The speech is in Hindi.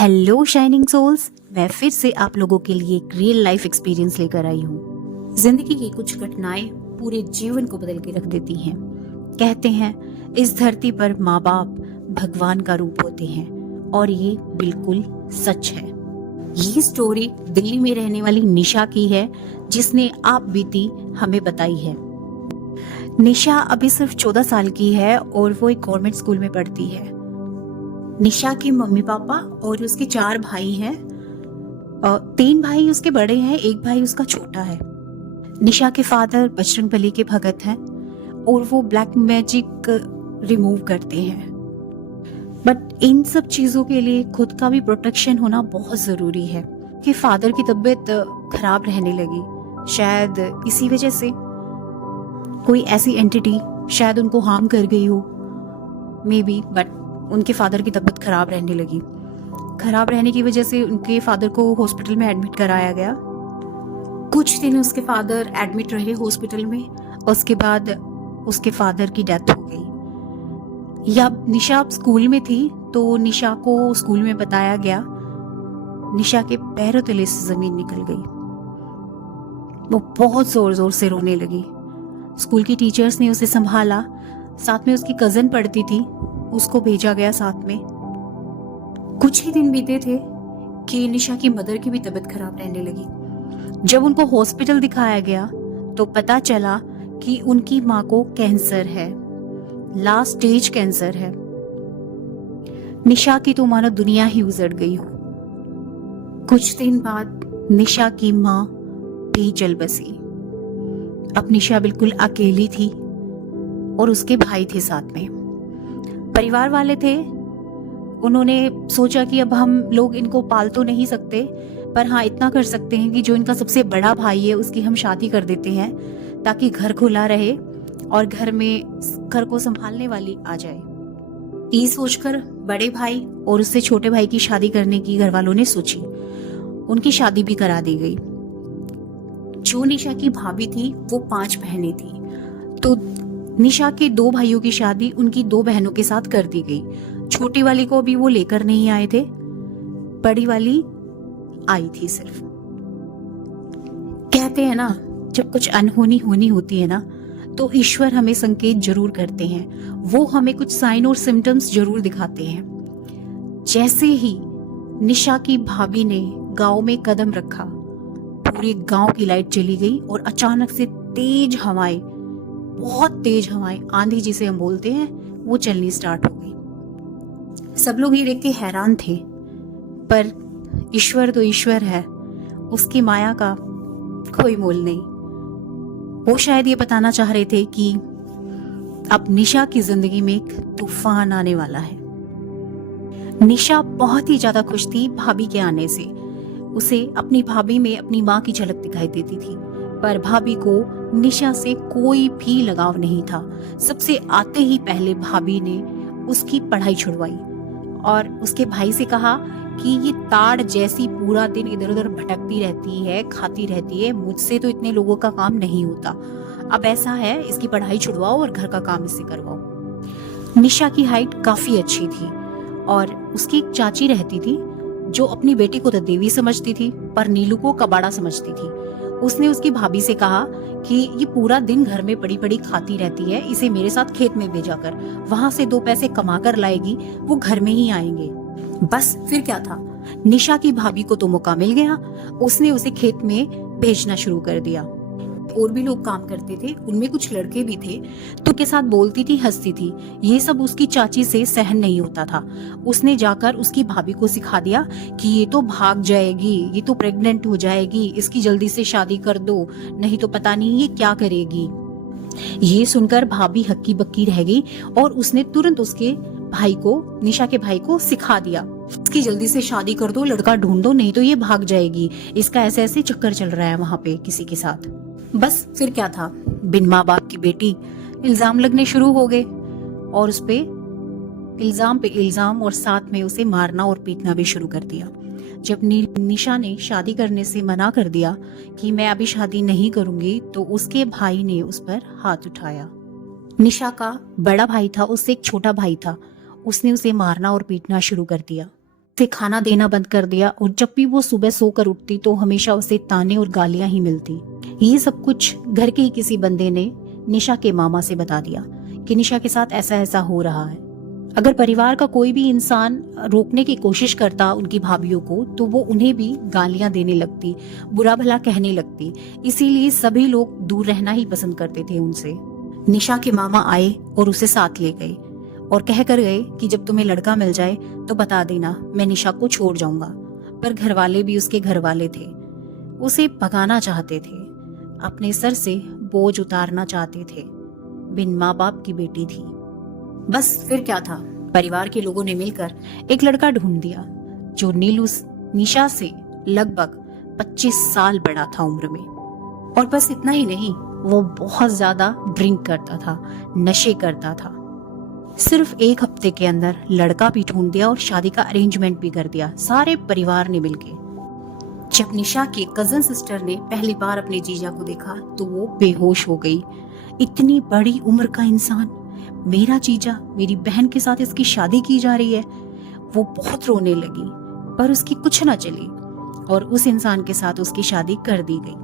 हेलो शाइनिंग सोल्स, मैं फिर से आप लोगों के लिए एक रियल लाइफ एक्सपीरियंस लेकर आई हूँ। जिंदगी की कुछ घटनाएं पूरे जीवन को बदल के रख देती हैं। कहते हैं इस धरती पर माँ बाप भगवान का रूप होते हैं और ये बिल्कुल सच है। ये स्टोरी दिल्ली में रहने वाली निशा की है, जिसने आप बीती हमें बताई है। निशा अभी सिर्फ 14 साल की है और वो एक गवर्नमेंट स्कूल में पढ़ती है। निशा के मम्मी पापा और उसके 4 भाई हैं। 3 भाई उसके बड़े हैं, 1 भाई उसका छोटा है। निशा के फादर बजरंगबली के भगत हैं और वो ब्लैक मैजिक रिमूव करते हैं। बट इन सब चीजों के लिए खुद का भी प्रोटेक्शन होना बहुत जरूरी है कि फादर की तबीयत खराब रहने लगी। शायद इसी वजह से कोई ऐसी एंटिटी शायद उनको हार्म कर गई हो, मे बी। बट उनके फादर की तबीयत खराब रहने लगी। खराब रहने की वजह से उनके फादर को हॉस्पिटल में एडमिट कराया गया। कुछ दिन उसके फादर एडमिट रहे हॉस्पिटल में, उसके बाद उसके फादर की डेथ हो गई। या निशा स्कूल में थी तो निशा को स्कूल में बताया गया। निशा के पैरों तले से जमीन निकल गई। वो बहुत जोर जोर से रोने लगी। स्कूल की टीचर्स ने उसे संभाला। साथ में उसकी कजन पढ़ती थी, उसको भेजा गया साथ में। कुछ ही दिन बीते थे कि निशा की मदर की भी तबीयत खराब रहने लगी। जब उनको हॉस्पिटल दिखाया गया तो पता चला कि उनकी माँ को कैंसर है, लास्ट स्टेज कैंसर है। निशा की तो मानो दुनिया ही उजड़ गई हो। कुछ दिन बाद निशा की माँ भी चल बसी। अब निशा बिल्कुल अकेली थी और उसके भाई थे साथ में। परिवार वाले थे, उन्होंने सोचा कि अब हम लोग इनको पाल तो नहीं सकते, पर हाँ इतना कर सकते हैं कि जो इनका सबसे बड़ा भाई है उसकी हम शादी कर देते हैं ताकि घर खुला रहे और घर को संभालने वाली आ जाए। ये सोचकर बड़े भाई और उससे छोटे भाई की शादी करने की घर वालों ने सोची। उनकी शादी भी करा दी गई। जो निशा की भाभी थी वो 5 बहनें थी, तो निशा के 2 भाइयों की शादी उनकी 2 बहनों के साथ कर दी गई। छोटी वाली को भी वो लेकर नहीं आए थे, बड़ी वाली आई थी सिर्फ। कहते हैं ना, जब कुछ अनहोनी होनी होती है ना तो ईश्वर हमें संकेत जरूर करते हैं। वो हमें कुछ साइन और सिम्टम्स जरूर दिखाते हैं। जैसे ही निशा की भाभी ने गांव में कदम रखा, पूरे गांव की लाइट चली गई और अचानक से तेज हवाएं, बहुत तेज हवाएं, आंधी जिसे हम बोलते हैं, वो चलनी स्टार्ट हो गई। सब लोग ये देख के हैरान थे, पर ईश्वर तो ईश्वर है, उसकी माया का कोई मोल नहीं। वो शायद ये बताना चाह रहे थे कि अब निशा की जिंदगी में एक तूफान आने वाला है। निशा बहुत ही ज्यादा खुश थी भाभी के आने से। उसे अपनी भाभी में अपनी माँ की झलक दिखाई देती थी, पर भाभी को निशा से कोई भी लगाव नहीं था। सबसे आते ही पहले भाभी ने उसकी पढ़ाई छुड़वाई और उसके भाई से कहा कि ये ताड़ जैसी पूरा दिन इधर उधर भटकती रहती है, खाती रहती है, मुझसे तो इतने लोगों का काम नहीं होता। अब ऐसा है, इसकी पढ़ाई छुड़वाओ और घर का काम इससे करवाओ। निशा की हाइट काफी अच्छी थी और उसकी एक चाची रहती थी जो अपनी बेटी को तो देवी समझती थी पर नीलू को कबाड़ा समझती थी। उसने उसकी भाभी से कहा कि ये पूरा दिन घर में पड़ी पड़ी खाती रहती है, इसे मेरे साथ खेत में भेजा कर, वहां से 2 पैसे कमा कर लाएगी, वो घर में ही आएंगे। बस फिर क्या था, निशा की भाभी को तो मौका मिल गया। उसने उसे खेत में भेजना शुरू कर दिया। और भी लोग काम करते थे, उनमें कुछ लड़के भी थे, तो उनके साथ बोलती थी, हंसती थी। ये सब उसकी चाची से सहन नहीं होता था। उसने जाकर उसकी भाभी को सिखा दिया कि ये तो भाग जाएगी, ये तो प्रेग्नेंट हो जाएगी, इसकी जल्दी से शादी कर दो, नहीं तो पता नहीं ये क्या करेगी। ये सुनकर भाभी हक्की बक्की रह गई और उसने तुरंत उसके भाई को, निशा के भाई को सिखा दिया, इसकी जल्दी से शादी कर दो, लड़का ढूंढ दो, नहीं तो ये भाग जाएगी, इसका ऐसे ऐसे चक्कर चल रहा है वहां पे किसी के साथ। बस फिर क्या था, बिन माँ बाप की बेटी, इल्जाम लगने शुरू हो गए और उस पे इल्जाम और साथ में उसे मारना और पीटना भी शुरू कर दिया। जब निशा ने शादी करने से मना कर दिया कि मैं अभी शादी नहीं करूंगी, तो उसके भाई ने उस पर हाथ उठाया। निशा का बड़ा भाई था, उससे एक छोटा भाई था, उसने उसे मारना और पीटना शुरू कर दिया। उसे खाना देना बंद कर दिया और जब भी वो सुबह सोकर उठती तो हमेशा उसे ताने और गालियां ही मिलती। ये सब कुछ घर के ही किसी बंदे ने निशा के मामा से बता दिया कि निशा के साथ ऐसा ऐसा हो रहा है। अगर परिवार का कोई भी इंसान रोकने की कोशिश करता उनकी भाभीियों को तो वो उन्हें भी गालियां देने लगती, बुरा भला कहने लगती। इसीलिए सभी लोग दूर रहना ही पसंद करते थे उनसे। निशा के मामा आए और उसे साथ ले गए और कह कर गए कि जब तुम्हें लड़का मिल जाए तो बता देना, मैं निशा को छोड़ जाऊंगा। पर घर वाले भी उसके घर वाले थे, उसे भगाना चाहते थे, अपने सर से बोझ उतारना चाहते थे। बिन माँ बाप की बेटी थी। बस फिर क्या था, परिवार के लोगों ने मिलकर एक लड़का ढूंढ दिया जो निशा से लगभग 25 साल बड़ा था उम्र में। और बस इतना ही नहीं, वो बहुत ज्यादा ड्रिंक करता था, नशे करता था। सिर्फ एक हफ्ते के अंदर लड़का भी ढूंढ दिया और शादी का अरेंजमेंट भी कर दिया, सारे परिवार ने मिलके। जब निशा की कजन सिस्टर ने पहली बार अपने जीजा को देखा तो वो बेहोश हो गई। इतनी बड़ी उम्र का इंसान, मेरा जीजा, मेरी बहन के साथ इसकी शादी की जा रही है। वो बहुत रोने लगी पर उसकी कुछ ना चली और उस इंसान के साथ उसकी शादी कर दी गई।